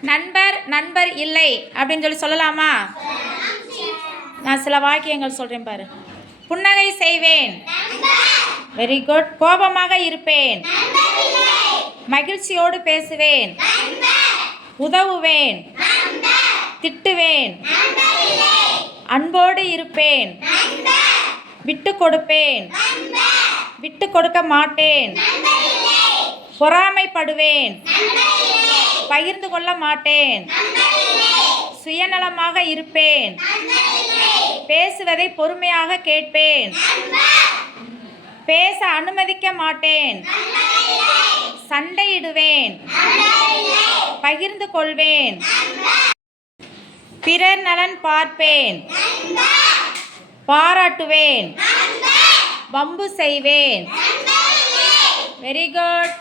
நண்பர் நண்பர் இல்லை அப்படின்னு சொல்லி சொல்லலாமா? நான் சில வாக்கியங்கள் சொல்கிறேன் பாரு. புன்னகை செய்வேன். வெரி குட் கோபமாக இருப்பேன். மகிழ்ச்சியோடு பேசுவேன். உதவுவேன். திட்டுவேன். அன்போடு இருப்பேன். விட்டு கொடுப்பேன். விட்டு கொடுக்க மாட்டேன். பொறாமைப்படுவேன். பகிர்ந்து கொள்ள மாட்டேன். சுயநலமாக இருப்பேன். பேசுவதை பொறுமையாக கேட்பேன். பேச அனுமதிக்க மாட்டேன். சண்டையிடுவேன். பகிர்ந்து கொள்வேன். பிறர் நலன் பார்ப்பேன். பாராட்டுவேன். வம்பு செய்வேன். Very good